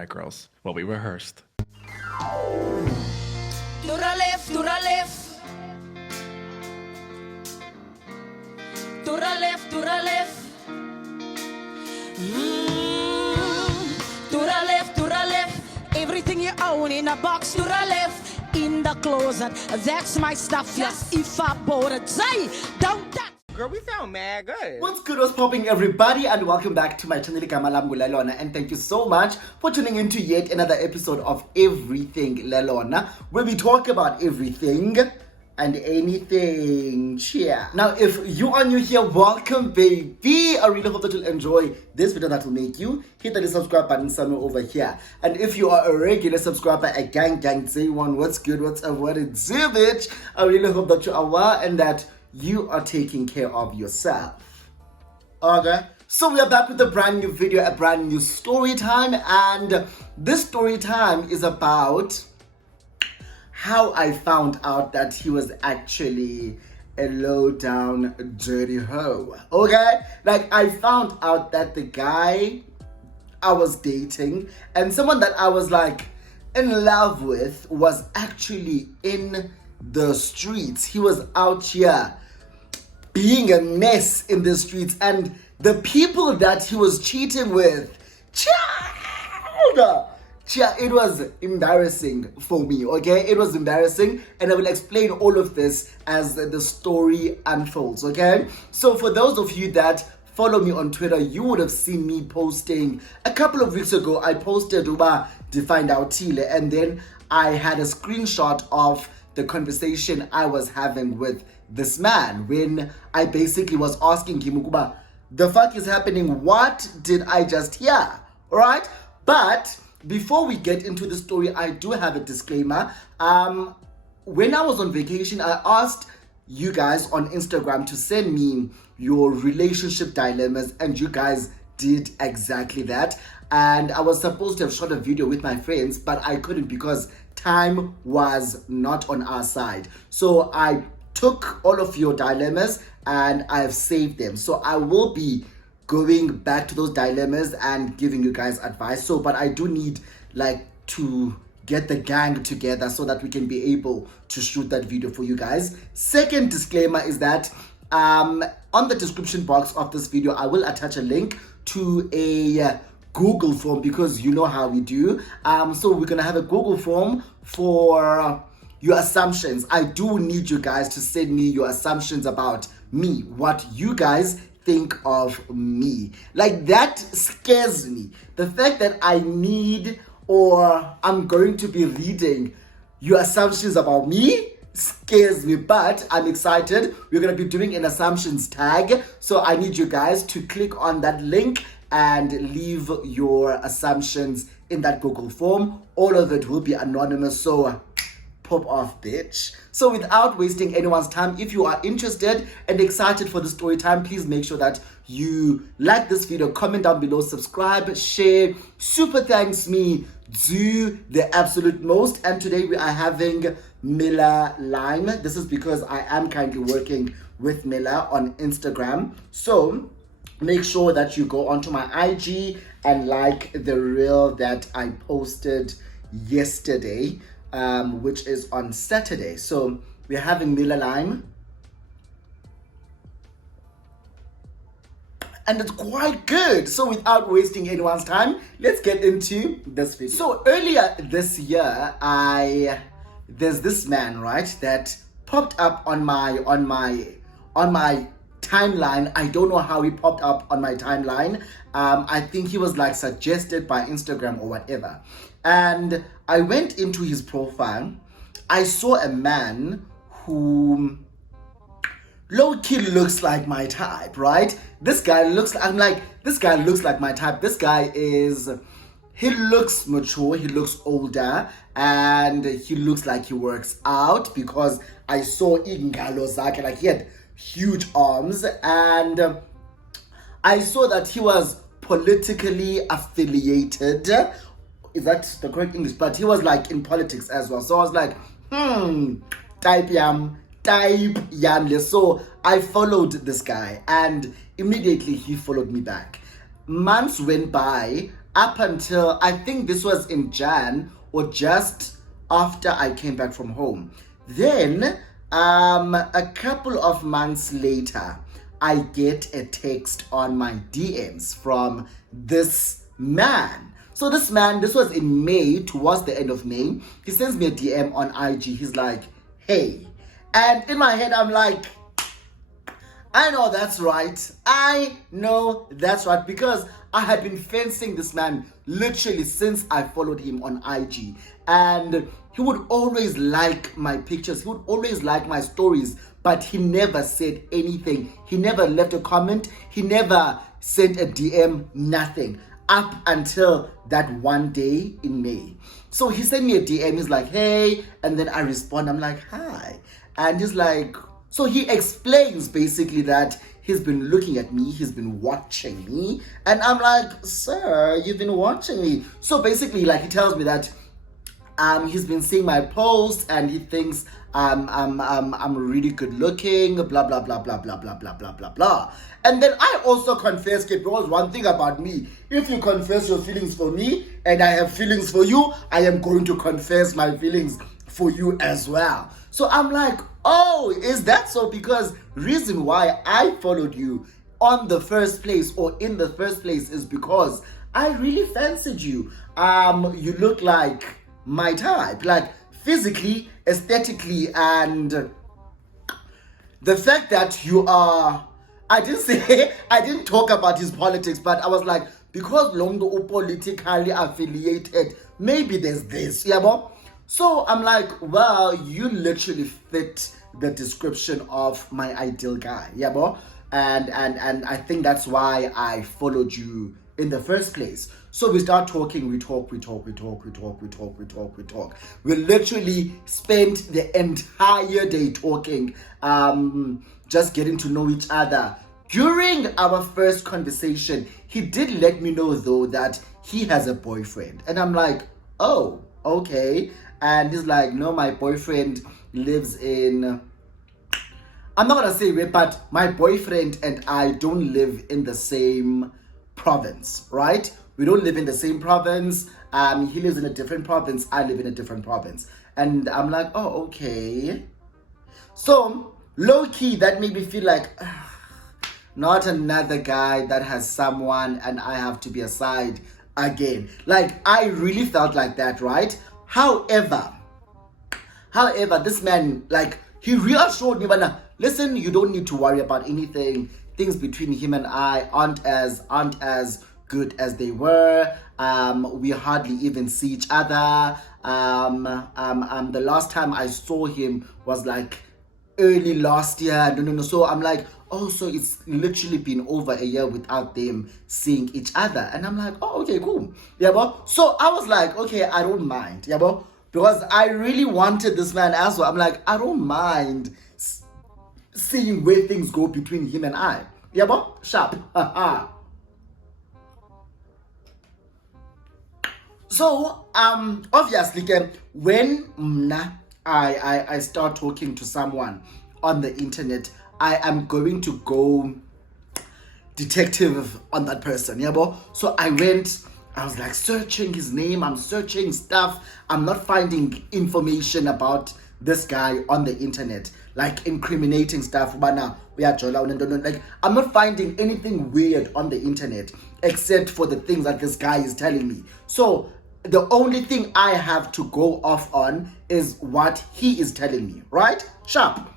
right, girls. Well, we rehearsed. To the left, to the left. To the left, to the left. To the left, to the left. Everything you own in a box. To the left, in the closet. That's my stuff. Yes, if I bought it, say, don't touch. Girl, we sound mad good. What's good, what's popping, everybody, and welcome back to my channel Igama Lam Lelona, and thank you so much for tuning into yet another episode of Everything Lelona, where we talk about everything and anything. Cheer. Now, if you are new here, welcome, baby. I really hope that you'll enjoy this video that will make you hit the subscribe button somewhere over here. And if you are a regular subscriber, a gang, say one, what's good, what's up, what it do, bitch. I really hope that you are well and that you are taking care of yourself. Okay, so we are back with a brand new video, a brand new story time, and this story time is about how I found out that he was actually a low down dirty hoe. Okay, like I found out that the guy I was dating and someone that I was like in love with was actually in the streets. He was out here being a mess in the streets, and the people that he was cheating with, it was embarrassing for me. Okay, it was embarrassing, and I will explain all of this as the story unfolds. Okay, so for those of you that follow me on Twitter, you would have seen me posting a couple of weeks ago. I posted Uba Defined Out Tile, and then I had a screenshot of the conversation I was having with this man when I basically was asking him, the fuck is happening? What did I just hear? All right, but before we get into the story, I do have a disclaimer. When I was on vacation, I asked you guys on Instagram to send me your relationship dilemmas, and you guys did exactly that. And I was supposed to have shot a video with my friends, but I couldn't because time was not on our side. So I took all of your dilemmas and I have saved them. So I will be going back to those dilemmas and giving you guys advice. So, but I do need like to get the gang together so that we can be able to shoot that video for you guys. Second disclaimer is that on the description box of this video, I will attach a link to a Google form, because you know how we do. So we're gonna have a Google form for your assumptions. I do need you guys to send me your assumptions about me, what you guys think of me. Like, that scares me. The fact that I need, or I'm going to be reading your assumptions about me scares me, but I'm excited. We're going to be doing an assumptions tag, so I need you guys to click on that link and leave your assumptions in that Google form. All of it will be anonymous, so pop off, bitch. So without wasting anyone's time, if you are interested and excited for the story time, please make sure that you like this video, comment down below, subscribe, share, super thanks me, do the absolute most. And today we are having Miller Lime. This is because I am currently working with Miller on Instagram. So make sure that you go onto my IG and like the reel that I posted yesterday, which is on Saturday. So we're having Miller Lime, and it's quite good. So without wasting anyone's time, let's get into this video. So earlier this year, there's this man, right, that popped up on my timeline. I don't know how he popped up on my timeline. I think he was like suggested by Instagram or whatever. And I went into his profile. I saw a man who low-key looks like my type, right? This guy looks like, this guy looks like my type. This guy he looks mature, he looks older, and he looks like he works out, because I saw ingalo zakhe, like he had huge arms, and I saw that he was politically affiliated. Is that the correct English? But he was like in politics as well. So I was like, type yam. So I followed this guy, and immediately he followed me back. Months went by. up until I think this was in Jan or just after I came back from home. Then a couple of months later, I get a text on my DMs from this man. So this man, this was in May, towards the end of May. He sends me a DM on IG. He's like, hey. And in my head, I'm like, I know that's right. I know that's right. Because I had been fencing this man literally since I followed him on IG. And he would always like my pictures. He would always like my stories. But he never said anything. He never left a comment. He never sent a DM, nothing. Up until that one day in May. So he sent me a DM. He's like, hey. And then I respond. I'm like, hi. And he's like, so he explains basically that he's been looking at me, he's been watching me, and I'm like, sir, you've been watching me. So basically, like, he tells me that he's been seeing my posts and he thinks I'm really good looking, blah blah blah blah blah blah blah blah blah blah. And then I also confess, because one thing about me, if you confess your feelings for me and I have feelings for you, I am going to confess my feelings for you as well. So I'm like, oh, is that so? Because reason why I followed you on the first place or in the first place is because I really fancied you. You look like my type, like physically, aesthetically, and the fact that you are, I didn't talk about his politics, but I was like, because Londo politically affiliated, maybe there's this, yeah, bro? So I'm like, well, you literally fit the description of my ideal guy, yeah, bro? And I think that's why I followed you in the first place. So we start talking, we talk. We literally spent the entire day talking, just getting to know each other. During our first conversation, he did let me know though that he has a boyfriend. And I'm like, oh, okay. And he's like, no, my boyfriend lives in, I'm not gonna say where, but my boyfriend and I don't live in the same province, right? We don't live in the same province. He lives in a different province. I live in a different province. And I'm like, oh, okay. So low key, that made me feel like, not another guy that has someone and I have to be aside again. Like, I really felt like that, right? However, this man, like, he reassured me, but now, listen, you don't need to worry about anything. Things between him and I aren't as good as they were. We hardly even see each other. The last time I saw him was like early last year. No. So I'm like, oh, so it's literally been over a year without them seeing each other. And I'm like, oh, okay, cool. Yeah, bro. So I was like, okay, I don't mind. Yeah, bro. Because I really wanted this man as well. I'm like, I don't mind seeing where things go between him and I. Yeah, bro. Sharp. So, obviously, when I start talking to someone on the internet, I am going to go detective on that person, yeah, bro? So I was like searching his name, I'm searching stuff, I'm not finding information about this guy on the internet, like incriminating stuff, but now we are like, I'm not finding anything weird on the internet except for the things that this guy is telling me. So the only thing I have to go off on is what he is telling me, right? Sharp.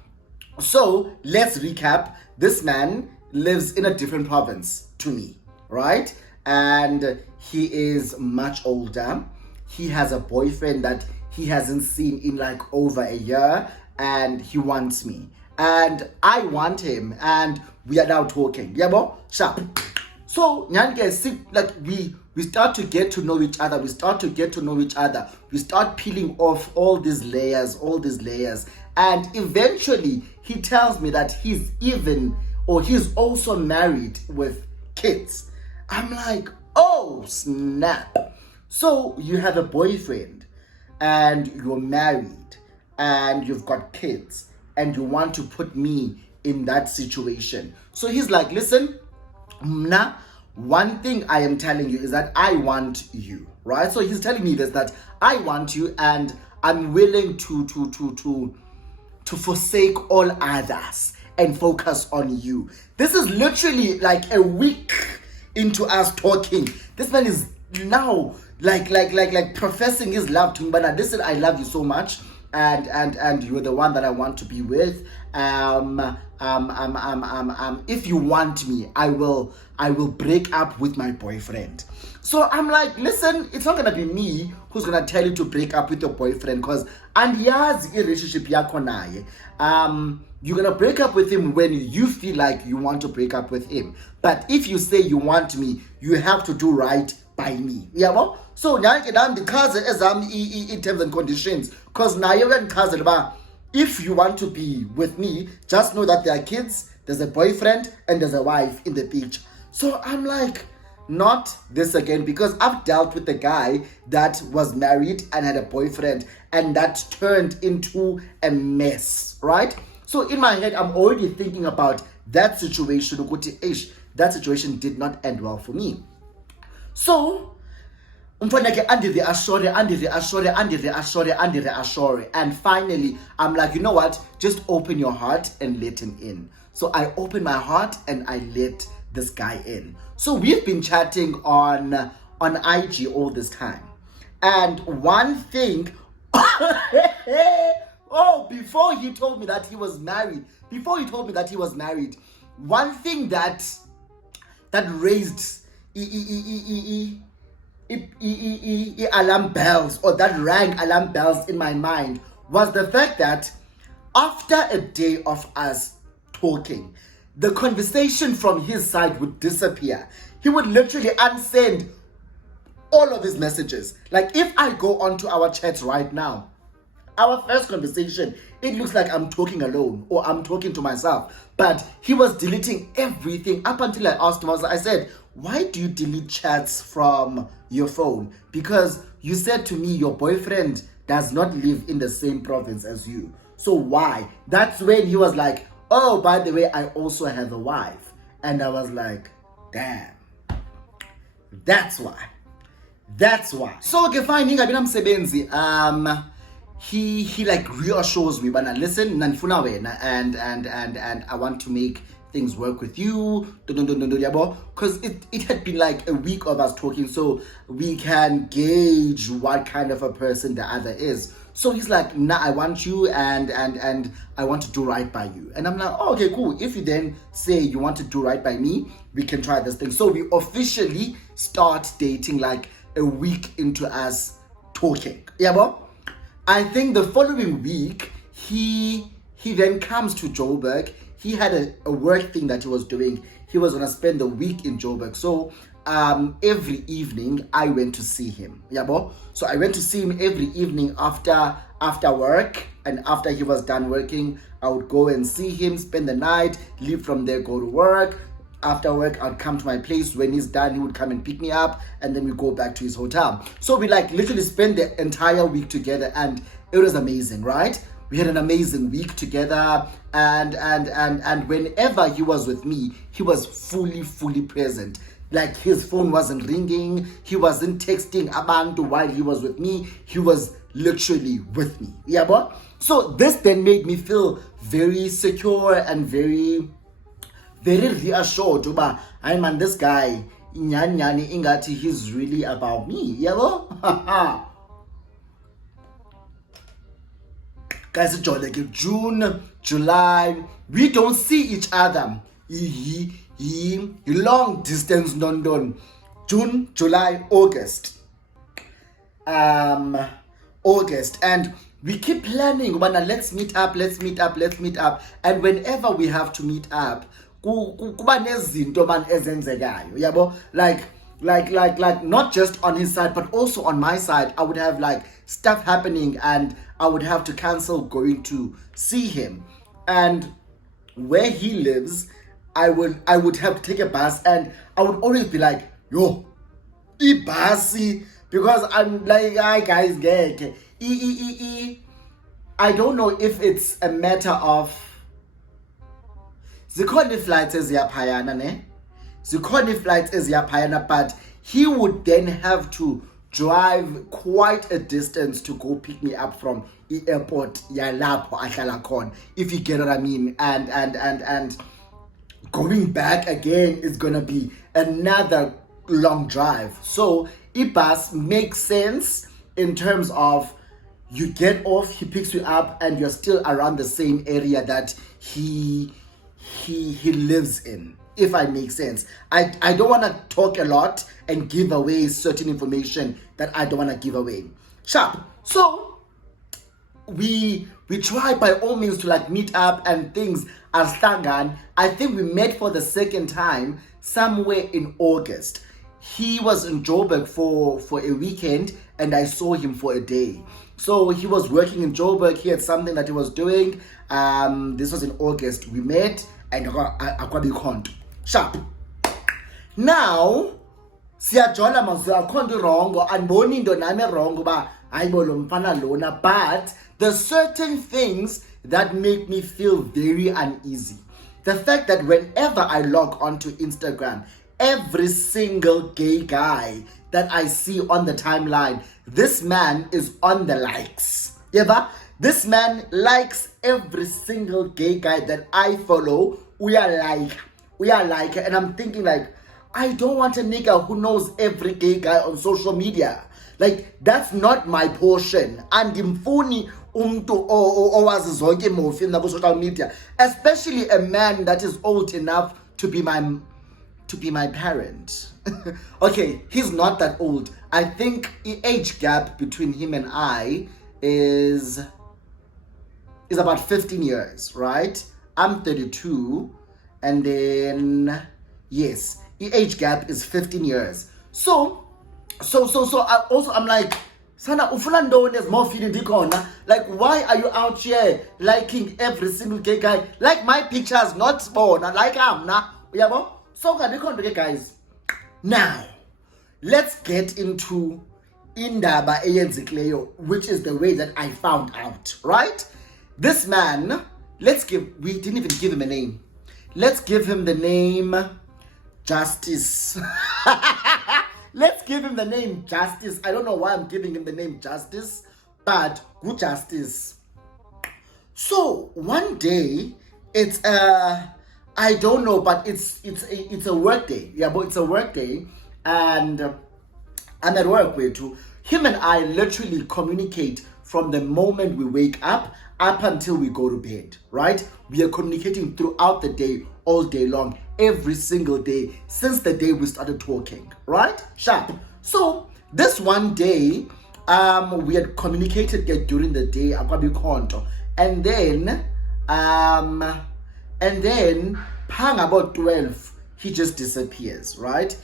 So let's recap. This man lives in a different province to me, right? And he is much older. He has a boyfriend that he hasn't seen in like over a year, and he wants me. And I want him, and we are now talking. Yeah, bro? Sharp. So, like we start to get to know each other. We start peeling off all these layers. And eventually, he tells me that he's also married with kids. I'm like, oh, snap. So, you have a boyfriend, and you're married, and you've got kids, and you want to put me in that situation. So, he's like, listen, one thing I am telling you is that I want you, right? So he's telling me this, that I want you and I'm willing to forsake all others and focus on you. This is literally like a week into us talking. This man is now like professing his love to me. But listen, I love you so much, and you're the one that I want to be with. If you want me, I will break up with my boyfriend. So I'm like, listen, it's not gonna be me who's gonna tell you to break up with your boyfriend, because andiyazi relationship yakho naye. You're gonna break up with him when you feel like you want to break up with him. But if you say you want me, you have to do right by me. Yeah, so now the cause in terms and conditions, because now you can cause about, if you want to be with me, just know that there are kids, there's a boyfriend, and there's a wife in the picture. So I'm like, not this again, because I've dealt with a guy that was married and had a boyfriend, and that turned into a mess, right? So in my head, I'm already thinking about that situation. That situation did not end well for me. So and finally I'm like, you know what, just open your heart and let him in. So I opened my heart and I let this guy in. So we've been chatting on IG all this time, and one thing before he told me that he was married, one thing that raised alarm bells, or that rang alarm bells in my mind, was the fact that after a day of us talking, the conversation from his side would disappear. He would literally unsend all of his messages. Like, if I go onto our chat right now, our first conversation, it looks like I'm talking alone or I'm talking to myself. But he was deleting everything up until I asked him. I said, why do you delete chats from your phone? Because you said to me your boyfriend does not live in the same province as you. So why? That's when he was like, oh, by the way, I also have a wife. And I was like, damn. That's why. So okay, fine, he like reassures me, but listen, and I want to make things work with you, because it had been like a week of us talking, so we can gauge what kind of a person the other is. So he's like, nah, I want you, and I want to do right by you. And I'm like, oh, okay, cool. If you then say you want to do right by me, we can try this thing. So we officially start dating like a week into us talking. I think the following week, he then comes to Joburg. He had a work thing that he was doing. He was gonna spend the week in Joburg. So every evening I went to see him. So I went to see him every evening after work, and after he was done working, I would go and see him, spend the night, leave from there, go to work. After work, I'd come to my place. When he's done, he would come and pick me up, and then we go back to his hotel. So we like literally spent the entire week together, and it was amazing, right? We had an amazing week together, and whenever he was with me, he was fully present. Like, his phone wasn't ringing, he wasn't texting abantu while he was with me. He was literally with me. So this then made me feel very secure and very reassured about, I man, this guy, nyani ingati, he's really about me. Guys, like June, July, we don't see each other. Long distance London. June, July, August. August, and we keep planning, let's meet up. And whenever we have to meet up, like not just on his side but also on my side. I would have like stuff happening, and I would have to cancel going to see him. And where he lives, I would have to take a bus, and I would always be like, yo, ibasi, because I'm like, hi guys, get I don't know if it's a matter of zikhona flights eziyaphayana ne zikhona flights eziyaphayana, but he would then have to drive quite a distance to go pick me up from the airport yalapho ahlala khona, if you get what I mean. And going back again is gonna be another long drive. So ibus makes sense in terms of you get off, he picks you up, and you're still around the same area that he lives in, if I make sense. I don't want to talk a lot and give away certain information that I don't want to give away. Sharp. So we try by all means to like meet up and things are stangan. I think we met for the second time somewhere in August. He was in Joburg for a weekend and I saw him for a day. So he was working in Joburg. He had something that he was doing. This was in August. We met and I got the sharp. Now, siyajola mazwa konto wrong and boni ndo name wrong ba ayibolo mfana lona, but there's certain things that make me feel very uneasy. The fact that whenever I log onto Instagram, every single gay guy that I see on the timeline, this man is on the likes. Yeah, this man likes every single gay guy that I follow. We are like, and I'm thinking like, I don't want a nigga who knows every gay guy on social media. Like, that's not my portion. And imfuni umtu owazi zonke mofi na social media, especially a man that is old enough to be my parent. Okay, he's not that old. I think the age gap between him and I is about 15 years, right? I'm 32, and then yes, the age gap is 15 years. So I'm like, Sana ufuna ndoni as more feeling dikona. Like, why are you out here liking every single gay guy? Like, my picture is not born. Like I'm na. Yabo? So guys. Now, let's get into indaba eyenzikileyo, which is the way that I found out, right? This man, we didn't even give him a name. Let's give him the name Justice. Let's give him the name Justice. I don't know why I'm giving him the name Justice, but good Justice. So one day, it's I don't know, but it's a work day. Yeah, but it's a work day, and I'm at work with too. Him and I literally communicate from the moment we wake up until we go to bed, right? We are communicating throughout the day, all day long, every single day, since the day we started talking, right? Sharp. So this one day, we had communicated during the day, and then pang about 12, he just disappears, right?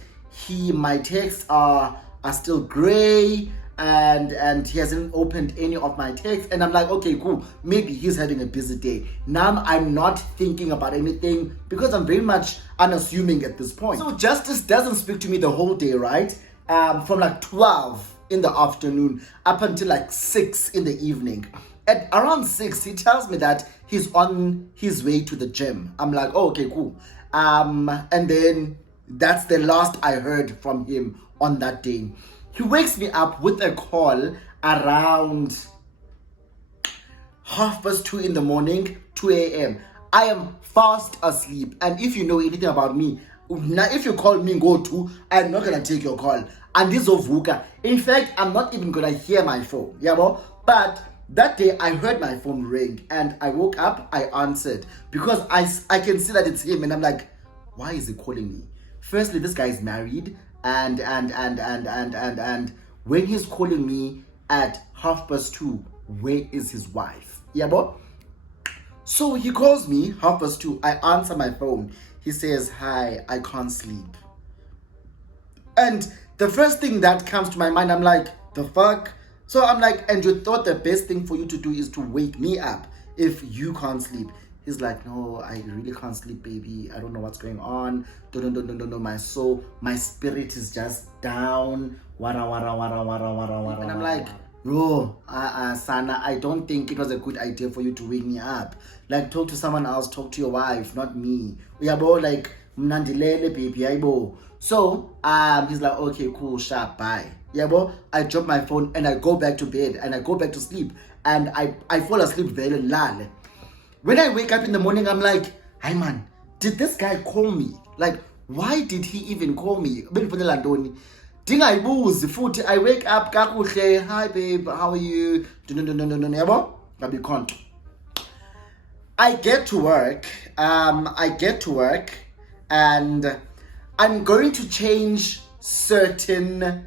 My texts are still gray, and he hasn't opened any of my texts, and I'm like, okay, cool, maybe he's having a busy day. Now I'm not thinking about anything because I'm very much unassuming at this point. So Justice doesn't speak to me the whole day, right? From like 12 in the afternoon up until like 6 in the evening. At around 6, he tells me that he's on his way to the gym. I'm like, oh, okay, cool. And then that's the last I heard from him on that day. He wakes me up with a call around 2:30 in the morning, 2 a.m. I am fast asleep. And if you know anything about me, now if you call me go to, I'm not going to take your call. And this of Vuka. In fact, I'm not even going to hear my phone. Yeah, but that day I heard my phone ring and I woke up, I answered because I can see that it's him, and I'm like, why is he calling me? Firstly, this guy is married, and when he's calling me at 2:30, where is his wife? Yeah, boy. So he calls me 2:30. I answer my phone. He says, hi, I can't sleep. And the first thing that comes to my mind, I'm like, the fuck? So I'm like, and you thought the best thing for you to do is to wake me up if you can't sleep. He's like, no, I really can't sleep, baby. I don't know what's going on. No, my soul, my spirit is just down. Wara. And I'm like, yo, Sana, I don't think it was a good idea for you to wake me up. Like, talk to someone else, talk to your wife, not me. Yeah, bro, like, mnandilele baby ayibo. So he's like, okay, cool, sharp, bye. Yabo, I drop my phone and I go back to bed and I go back to sleep and I fall asleep very late. When I wake up in the morning, I'm like, hey man, did this guy call me? Like, why did he even call me? I wake up, kakuhle, hi babe, how are you? I get to work, and I'm going to change certain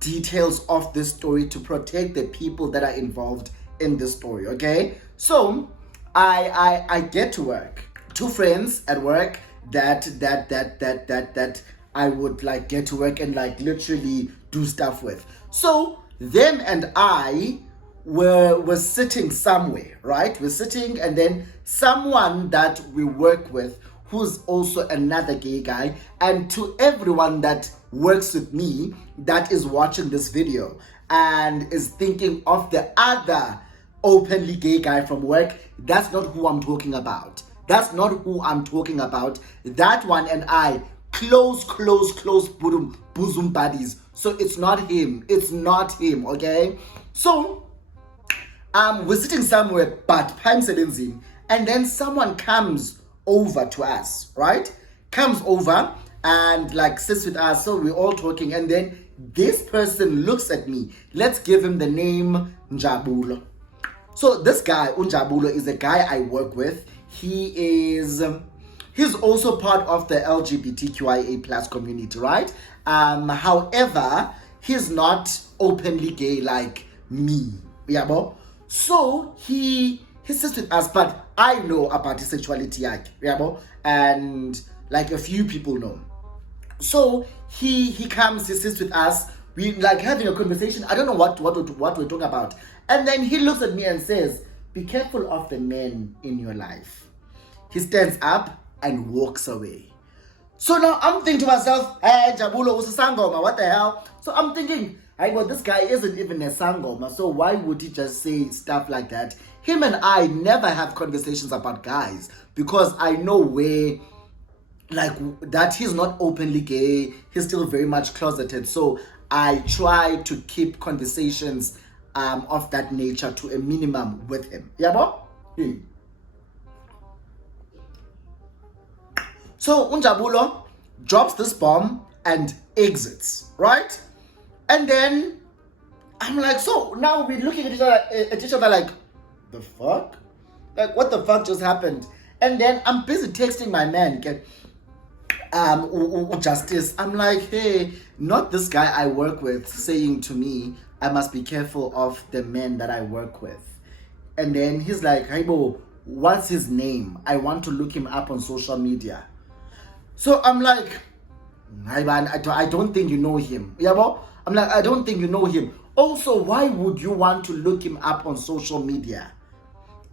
details of this story to protect the people that are involved in this story, okay? So I get to work. Two friends at work that I would like get to work and like literally do stuff with. So them and I were sitting somewhere, right? We're sitting, and then someone that we work with who's also another gay guy, and to everyone that works with me that is watching this video and is thinking of the other openly gay guy from work, that's not who I'm talking about. That one and I, close bosom buddies. So it's not him, okay? So we're sitting somewhere, but and then someone comes over to us, right? Comes over and like sits with us, so we're all talking, and then this person looks at me. Let's give him the name Njabulo. So this guy, Unjabulo, is a guy I work with. He's also part of the LGBTQIA plus community, right? However, he's not openly gay like me. Yeah, so he sits with us, but I know about his sexuality, and like a few people know. So he comes, he sits with us, we like having a conversation. I don't know what we're talking about. And then he looks at me and says, be careful of the men in your life. He stands up and walks away. So now I'm thinking to myself, hey, Jabulo was a sangoma, what the hell? So I'm thinking, this guy isn't even a sangoma, so why would he just say stuff like that? Him and I never have conversations about guys because I know where, like, that he's not openly gay, he's still very much closeted. So I try to keep conversations of that nature to a minimum with him. So Unjabulo drops this bomb and exits, right? And then I'm like, so now we're looking at each other like, the fuck? Like, what the fuck just happened? And then I'm busy texting my man, Justice. I'm like, hey, not this guy I work with saying to me, I must be careful of the men that I work with. And then he's like, hey, bo, what's his name? I want to look him up on social media. So I'm like, I don't think you know him. I'm like, I don't think you know him. Also, why would you want to look him up on social media?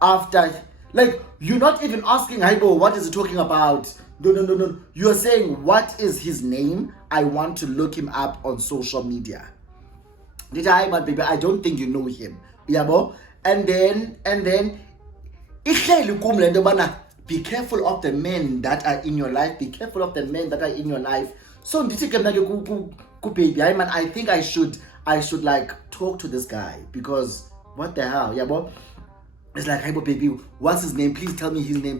After, like, you're not even asking, Haibo, what is he talking about? No. You're saying, what is his name? I want to look him up on social media. But baby, I don't think you know him. And then, be careful of the men that are in your life. Be careful of the men that are in your life. So baby, I think I should like talk to this guy because what the hell, It's like, hey, baby, what's his name? Please tell me his name.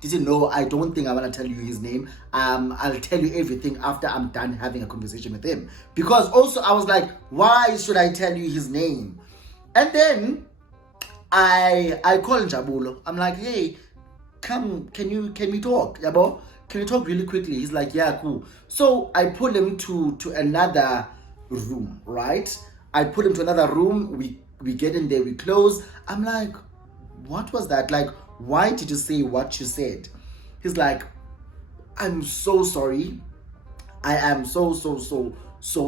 Did you know? I don't think I want to tell you his name. I'll tell you everything after I'm done having a conversation with him. Because also I was like, why should I tell you his name? And then I call Njabulo. I'm like, hey, can we talk? Can we talk really quickly? He's like, yeah, cool. So I pull him to another room, right? I put him to another room. We get in there, we close. I'm like, what was that? Like, why did you say what you said? He's like, I'm so sorry. I am so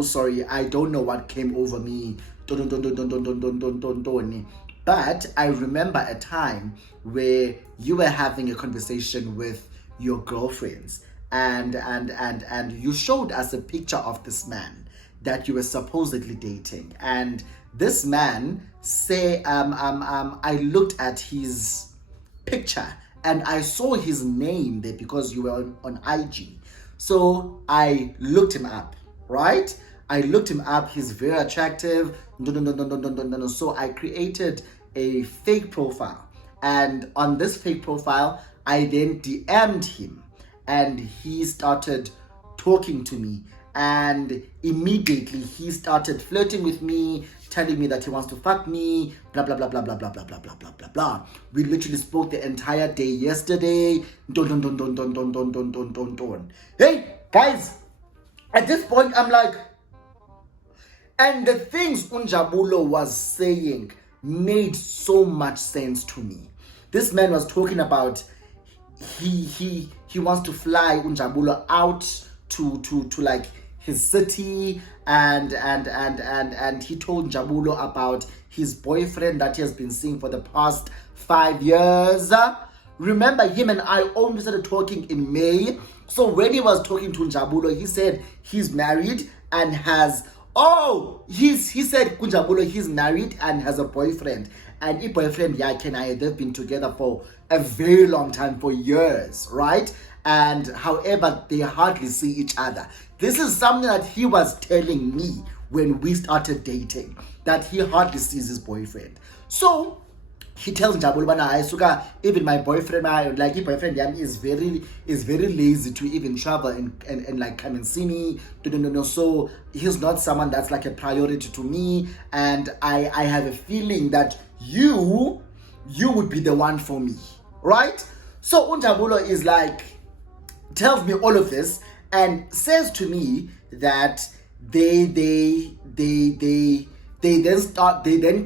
sorry. I don't know what came over me. But I remember a time where you were having a conversation with your girlfriends and you showed us a picture of this man that you were supposedly dating. And this man say, I looked at his picture and I saw his name there because you were on IG. So I looked him up, right? I looked him up. He's very attractive. No. So I created a fake profile. And on this fake profile, I then DM'd him. And he started talking to me. And immediately he started flirting with me, telling me that he wants to fuck me, blah, blah, blah, blah, blah, blah, blah, blah, blah, blah, blah, blah. We literally spoke the entire day yesterday. Hey, guys, at this point, I'm like, and the things Unjabulo was saying made so much sense to me. This man was talking about he wants to fly Unjabulo out to like his city, and he told Jabulo about his boyfriend that he has been seeing for the past 5 years. Remember, him and I only started talking in May. So when he was talking to Jabulo, he said he's married and has he said Kunjabulo he's married and has a boyfriend. And his boyfriend, they've been together for a very long time, for years, right? And however, they hardly see each other. This is something that he was telling me when we started dating, that he hardly sees his boyfriend. So he tells Jabulo, even my boyfriend, like his boyfriend is very lazy to even travel and like come and see me. No. So he's not someone that's like a priority to me. And I have a feeling that you would be the one for me, right? So Unjabulo is like, tells me all of this and says to me that they then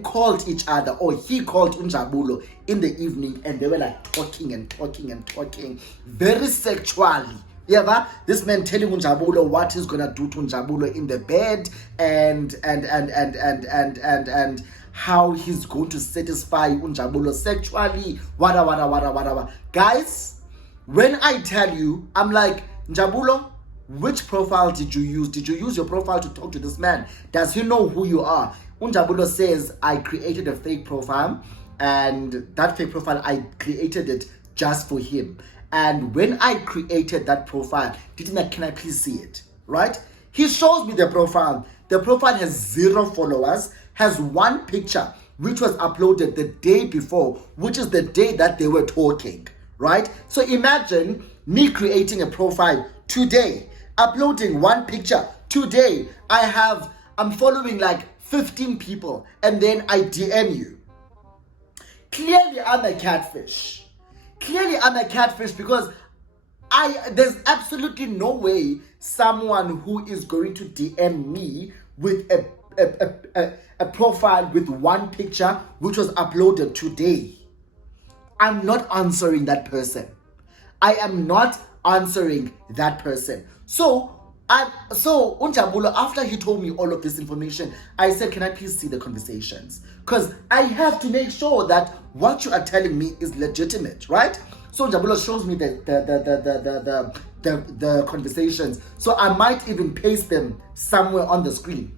called each other, or he called Unjabulo in the evening, and they were like talking very sexually. Yeah, this man telling Unjabulo what he's gonna do to Unjabulo in the bed, and how he's going to satisfy Unjabulo sexually. Wada. Guys, when I tell you, I'm like, Njabulo, which profile did you use? Did you use your profile to talk to this man? Does he know who you are? Unjabulo says, I created a fake profile, and that fake profile, I created it just for him. And when I created that profile, can I please see it? Right? He shows me the profile. The profile has 0 followers, has 1 picture, which was uploaded the day before, which is the day that they were talking. Right? So imagine me creating a profile today, uploading 1 picture today. I'm following like 15 people, and then I DM you. Clearly I'm a catfish. Because there's absolutely no way someone who is going to DM me with a profile with 1 picture which was uploaded today. I'm not answering that person. I am not answering that person. So Unjabulo, after he told me all of this information, I said, can I please see the conversations? Because I have to make sure that what you are telling me is legitimate, right? So Unjabulo shows me the conversations. So I might even paste them somewhere on the screen.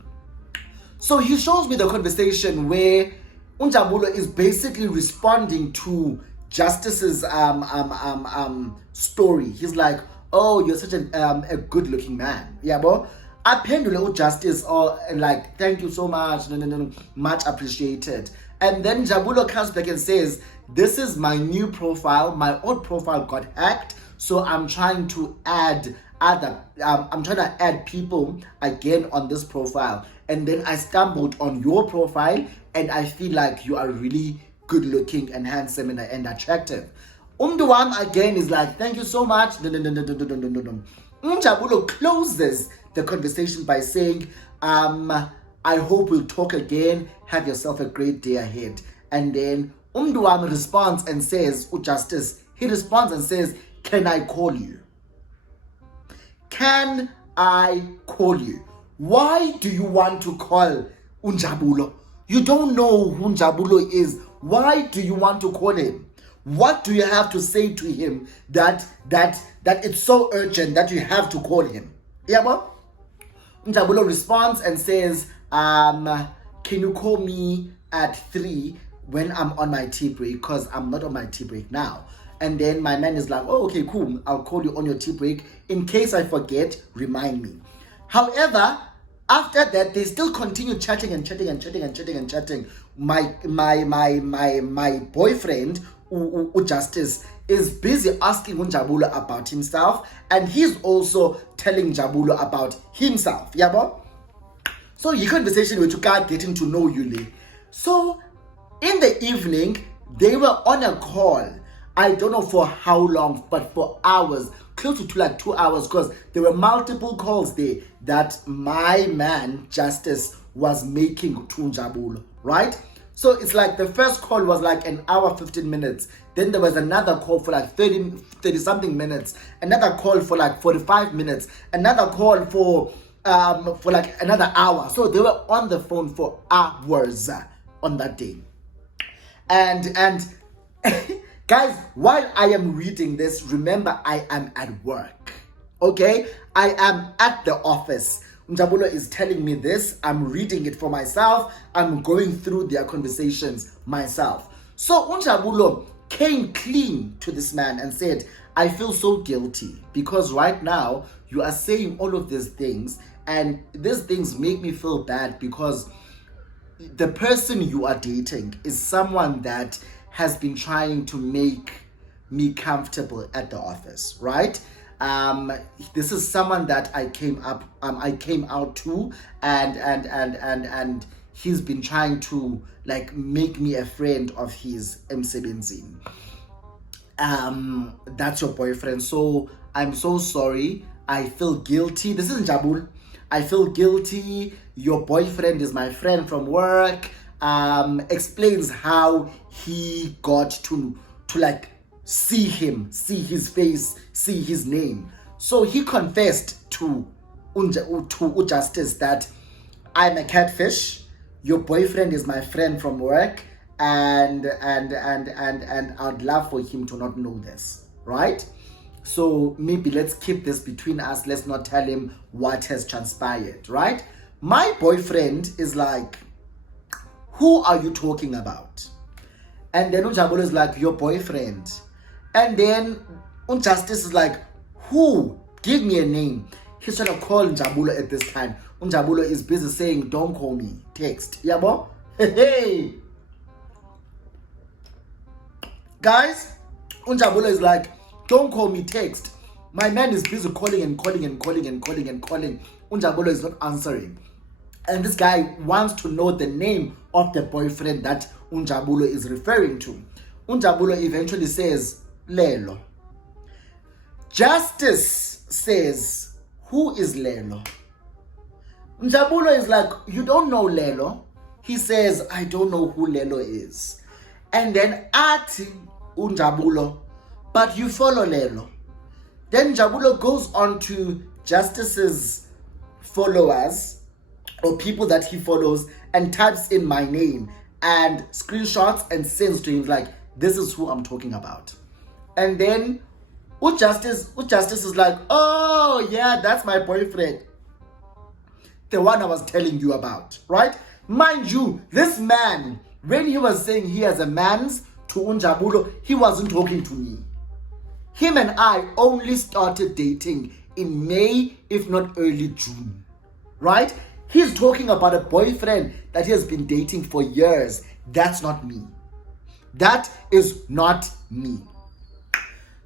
So he shows me the conversation where Unjabulo is basically responding to Justice's story. He's like, oh, you're such a good-looking man. Yeah, bro. I pendule Justice, and like, thank you so much. No. Much appreciated. And then Jabulo comes back and says, this is my new profile. My old profile got hacked. So I'm trying to add people again on this profile. And then I stumbled on your profile, and I feel like you are really good looking and handsome and attractive. Umduam again is like, thank you so much. No. Jabulo closes the conversation by saying, I hope we'll talk again. Have yourself a great day ahead. And then Umduam responds and says, Justice, he responds and says, can I call you? Can I call you? Why do you want to call Unjabulo? You don't know who Unjabulo is. Why do you want to call him? What do you have to say to him that it's so urgent that you have to call him? Yeah, Unjabulo responds and says, can you call me at 3 when I'm on my tea break? Because I'm not on my tea break now. And then my man is like, oh, okay, cool. I'll call you on your tea break. In case I forget, remind me. However, after that, they still continue chatting and chatting and chatting and chatting and chatting. My boyfriend, Justice, is busy asking Njabulo about himself, and he's also telling Njabulo about himself. Yabo? So your conversation with you guys getting to know you, Lee. So in the evening, they were on a call. I don't know for how long, but for hours, close to like 2 hours, because there were multiple calls there that my man Justice was making to Njabulo, right? So it's like the first call was like an hour 15 minutes. Then there was another call for like 30 something minutes, another call for like 45 minutes, another call for like another hour. So they were on the phone for hours on that day. And guys, while I am reading this, remember I am at work. Okay? I am at the office. Njabulo is telling me this. I'm reading it for myself. I'm going through their conversations myself. So Njabulo came clean to this man and said, I feel so guilty because right now you are saying all of these things, and these things make me feel bad because the person you are dating is someone that has been trying to make me comfortable at the office, right? This is someone that I came out to, and he's been trying to like make me a friend of his emsebenzini. That's your boyfriend. So I'm so sorry. I feel guilty. This isn't Jabul. I feel guilty. Your boyfriend is my friend from work. Explains how he got to like see him, see his face, see his name. So he confessed to Justice that I'm a catfish. Your boyfriend is my friend from work, and I'd love for him to not know this, right? So maybe let's keep this between us. Let's not tell him what has transpired, right? My boyfriend is like, who are you talking about? And then Njabulo is like, your boyfriend. And then Justice is like, who? Give me a name. He's trying to call Njabulo at this time. Njabulo is busy saying, don't call me. Text. Yabo? Hey. Guys, Njabulo is like, don't call me, text. My man is busy calling and calling and calling and calling and calling. Njabulo is not answering. And this guy wants to know the name of the boyfriend that Njabulo is referring to. Njabulo eventually says, Lelo. Justice says, who is Lelo? Njabulo is like, you don't know Lelo? He says, I don't know who Lelo is. And then Njabulo, but you follow Lelo. Then Njabulo goes on to Justice's followers or people that he follows and types in my name and screenshots and sends to him like, this is who I'm talking about. And then Justice is like, oh yeah, that's my boyfriend. The one I was telling you about, right? Mind you, this man, when he was saying he has a man's to Njabulo, he wasn't talking to me. Him and I only started dating in May, if not early June, right? He's talking about a boyfriend that he has been dating for years. That's not me. That is not me.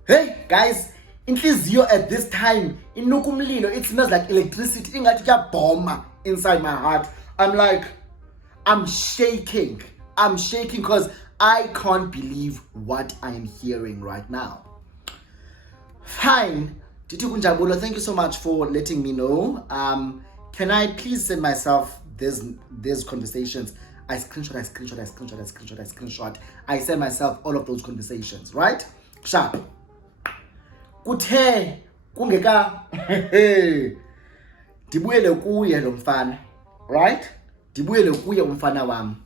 Hey, guys, inhliziyo at this time, inukumlilo, it smells like electricity. Ingathi kuyabhoma inside my heart. I'm shaking. I'm shaking because I can't believe what I am hearing right now. Fine. Titi Njabulo, thank you so much for letting me know. Can I please send myself these conversations? I screenshot. I send myself all of those conversations, right? Sharp. Kuthe kungeka dibuyele kuye lo mfana, right? Dibuyele kuye umfana wami.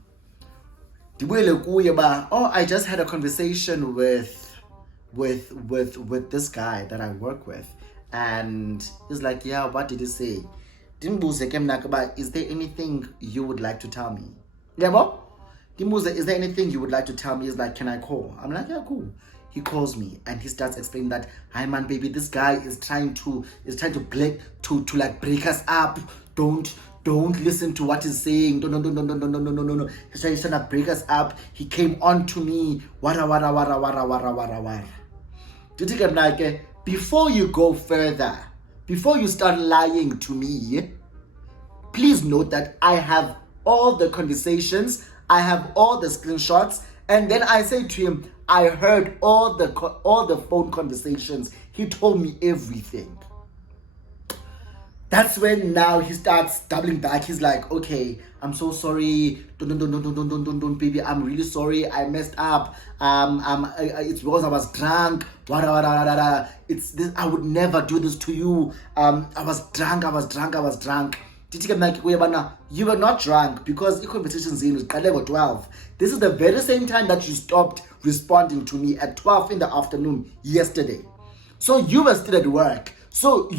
Dibuyele kuye ba, oh, I just had a conversation with this guy that I work with, and he's like, yeah, what did he say? Is there anything you would like to tell me? Yeah, is there anything you would like to tell me? He's like, can I call? I'm like, yeah, cool. he calls me and he starts explaining that, hi man, baby, this guy is trying to like break us up. Don't listen to what he's saying. No. He's trying to break us up. He came on to me. Wara. Do you think I'm like, before you go further, before you start lying to me, please note that I have all the conversations, I have all the screenshots, and then I say to him, I heard all the phone conversations. He told me everything. That's when now he starts doubling back. He's like, okay, I'm so sorry. Don't, baby. I'm really sorry. I messed up. It's because I was drunk. It's this. I would never do this to you. I was drunk. You were not drunk because the competition zone was 12. This is the very same time that you stopped responding to me at 12 in the afternoon yesterday. So you were still at work. So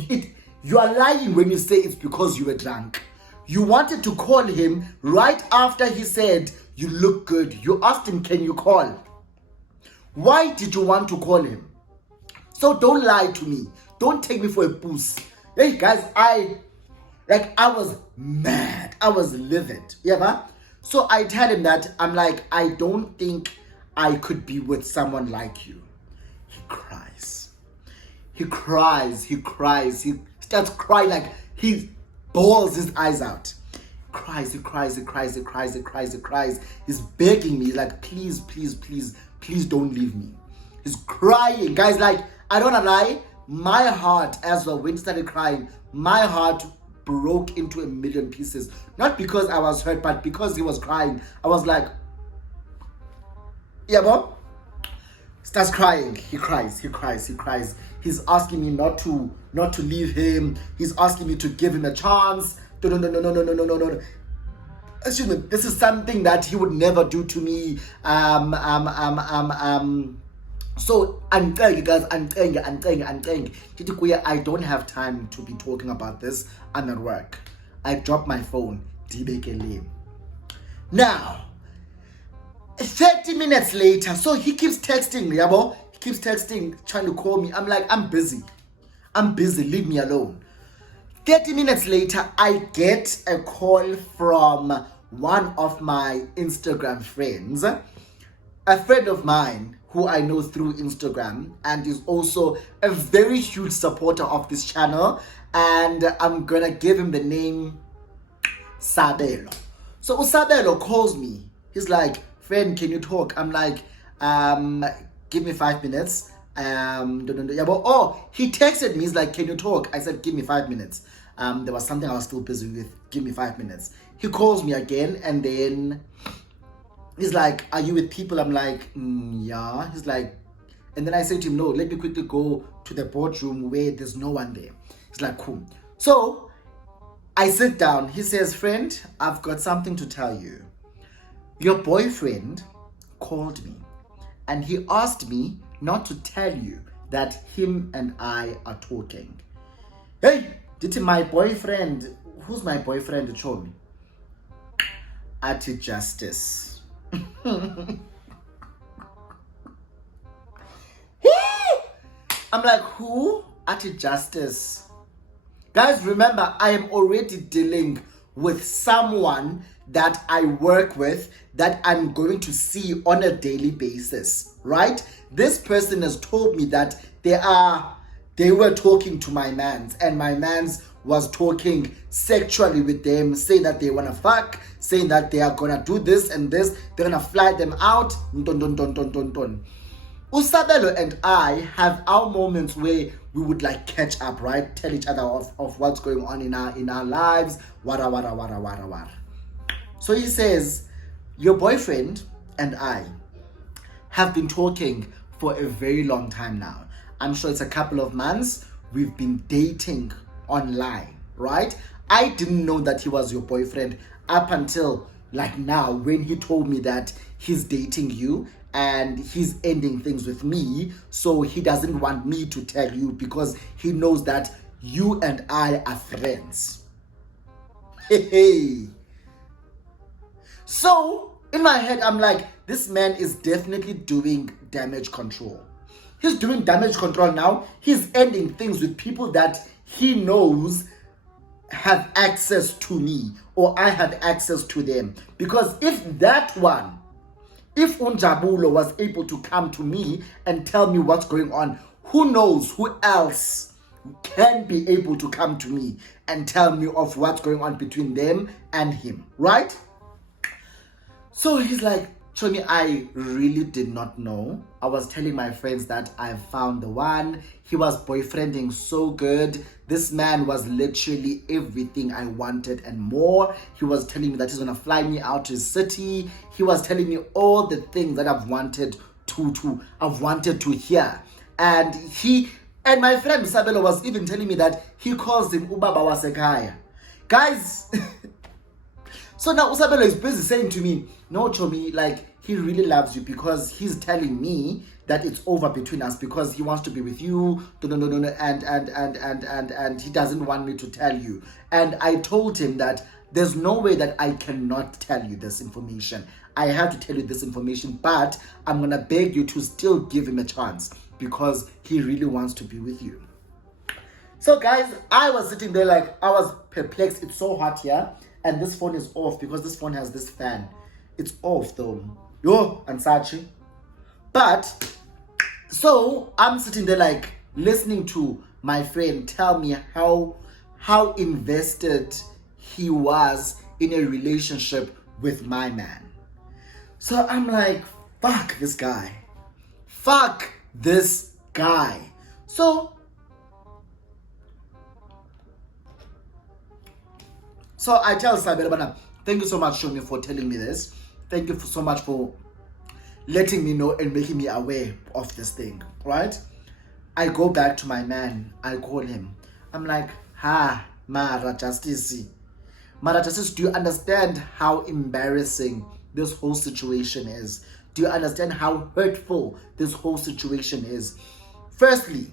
you are lying when you say it's because you were drunk. You wanted to call him right after he said, you look good. You asked him, can you call? Why did you want to call him? So don't lie to me. Don't take me for a boost. Hey guys, I was mad. I was livid. Yeah, so I tell him that I'm like, I don't think I could be with someone like you. He cries. He starts crying like he bawls his eyes out. He cries. He's begging me like, please don't leave me. He's crying. Guys, like, I don't wanna lie, my heart as well, when he started crying, my heart broke into a million pieces. Not because I was hurt, but because he was crying. I was like, yeah, bro. Starts crying. He cries. He's asking me not to leave him. He's asking me to give him a chance. No. Excuse me. This is something that he would never do to me. So I'm telling you guys, I'm telling you, I don't have time to be talking about this. I'm at work. I dropped my phone. Now, 30 minutes later, so he keeps texting me, yabo. He keeps texting, trying to call me. I'm like, I'm busy, leave me alone. 30 minutes later, I get a call from one of my Instagram friends, a friend of mine who I know through Instagram and is also a very huge supporter of this channel, and I'm gonna give him the name Sabelo. So Sabelo calls me. He's like, friend, can you talk? I'm like, give me 5 minutes. Oh, he texted me. He's like, can you talk? I said, give me 5 minutes. There was something I was still busy with. Give me 5 minutes. He calls me again, and then he's like, are you with people? I'm like, yeah. He's like, and then I said to him, no, let me quickly go to the boardroom where there's no one there. He's like, cool. So I sit down. He says, friend, I've got something to tell you. Your boyfriend called me and he asked me not to tell you that him and I are talking. Hey, did my boyfriend, who's my boyfriend, told me? Ati Justice. I'm like, who? Ati Justice. Guys, remember, I am already dealing with someone that I work with, that I'm going to see on a daily basis, right? This person has told me that they were talking to my mans, and my mans was talking sexually with them, saying that they want to fuck, saying that they are going to do this and this, they're going to fly them out. Usabelo and I have our moments where we would like catch up, right? Tell each other of what's going on in our lives. Wara. So he says, your boyfriend and I have been talking for a very long time now. I'm sure it's a couple of months. We've been dating online, right? I didn't know that he was your boyfriend up until like now, when he told me that he's dating you and he's ending things with me, so he doesn't want me to tell you because he knows that you and I are friends. Hey. So in my head, I'm like, this man is definitely doing damage control. He's doing damage control now. He's ending things with people that he knows have access to me, or I have access to them. Because if Unjabulo was able to come to me and tell me what's going on, who knows who else can be able to come to me and tell me of what's going on between them and him, right? So he's like, Chomi, I really did not know. I was telling my friends that I found the one. He was boyfriending so good. This man was literally everything I wanted and more. He was telling me that he's gonna fly me out to his city. He was telling me all the things that I've wanted to hear. And my friend Isabella was even telling me that he calls him Ubaba Wasekaya. Guys, so now Isabella is busy saying to me, no, Chomi, like, he really loves you because he's telling me that it's over between us because he wants to be with you, and he doesn't want me to tell you. And I told him that there's no way that I cannot tell you this information. I have to tell you this information, but I'm gonna beg you to still give him a chance because he really wants to be with you. So guys, I was sitting there like, I was perplexed. It's so hot here, and this phone is off because this phone has this fan. It's off though. Yo, Ansachi. But, so I'm sitting there like listening to my friend tell me how invested he was in a relationship with my man. So I'm like, fuck this guy. Fuck this guy. So I tell Sabela, thank you so much, Shomi, for telling me this. Thank you so much for letting me know and making me aware of this thing, right? I go back to my man. I call him. I'm like, Mara Justice. Mara Justice, do you understand how embarrassing this whole situation is? Do you understand how hurtful this whole situation is? Firstly,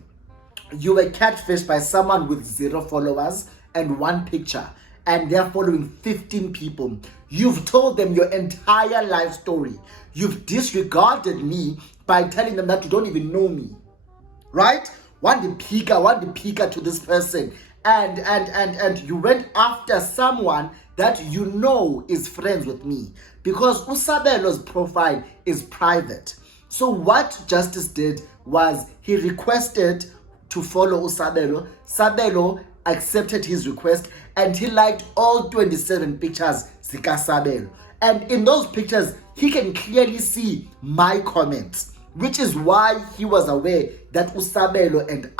you were catfished by someone with 0 followers and 1 picture, and they're following 15 people. You've told them your entire life story. You've disregarded me by telling them that you don't even know me, right? Want the picker to this person, and you went after someone that you know is friends with me because Usabelo's profile is private. So what Justice did was he requested to follow Usabelo. Sabelo accepted his request and he liked all 27 pictures Zika Sabelo. And in those pictures, he can clearly see my comments, which is why he was aware that Usabelo and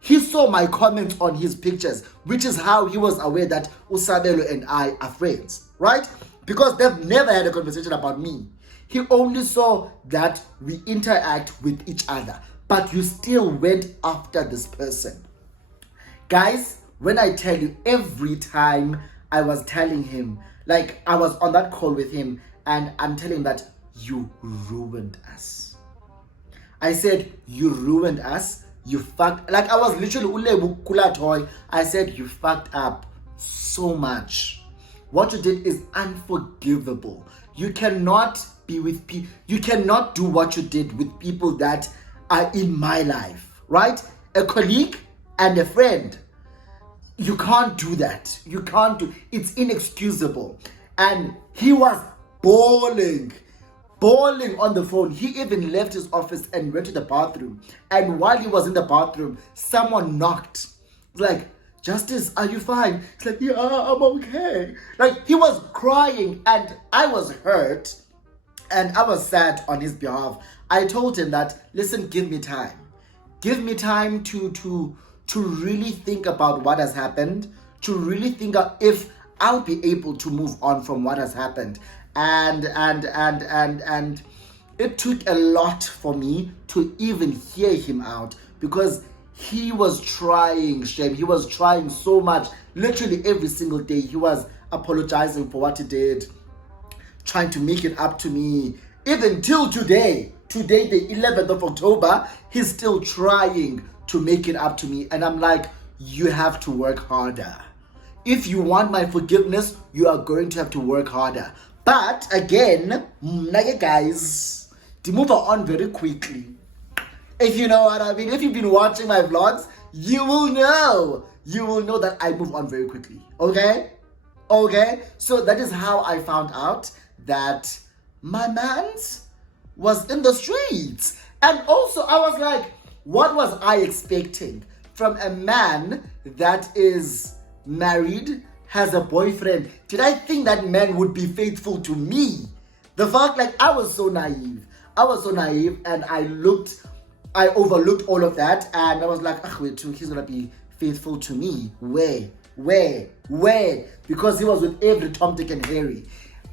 he saw my comments on his pictures, which is how he was aware that Usabelo and I are friends, right? Because they've never had a conversation about me. He only saw that we interact with each other, but you still went after this person. Guys, when I tell you, every time I was telling him, like I was on that call with him and I'm telling him that you ruined us. I said, you ruined us. You fucked, like I was literally ulebu kula toy. I said, you fucked up so much. What you did is unforgivable. You cannot be with people, you cannot do what you did with people that are in my life, right? A colleague and a friend. You can't do that. You can't do, it's inexcusable. And he was bawling on the phone. He even left his office and went to the bathroom. And while he was in the bathroom, someone knocked. It's like, Justice, are you fine? It's like, yeah, I'm okay. Like, he was crying and I was hurt and I was sad on his behalf. I told him that, listen, give me time. Give me time to really think about what has happened, to really think of if I'll be able to move on from what has happened. And it took a lot for me to even hear him out because he was trying, Shem. He was trying so much. Literally every single day, he was apologizing for what he did, trying to make it up to me. Even till today, the 11th of October, he's still trying to make it up to me. And I'm like, you have to work harder. If you want my forgiveness, you are going to have to work harder. But again, guys, to move on very quickly, If you know what I mean. If you've been watching my vlogs, you will know. You will know that I move on very quickly. Okay? Okay? So that is how I found out that my man's was in the streets. And also I was like, what was I expecting from a man that is married, has a boyfriend? Did I think that man would be faithful to me? The fact, like, I was so naive. And I overlooked all of that, and I was like, wait, he's gonna be faithful to me. Where? Because he was with every Tom, Dick, and Harry.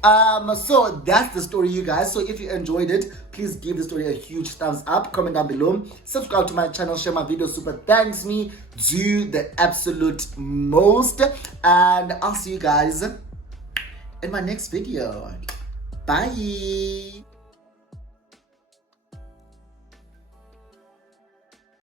So that's the story, you guys. So if you enjoyed it, please give the story a huge thumbs up, comment down below, subscribe to my channel, share my videos, super thanks me, do the absolute most, and I'll see you guys in my next video. Bye.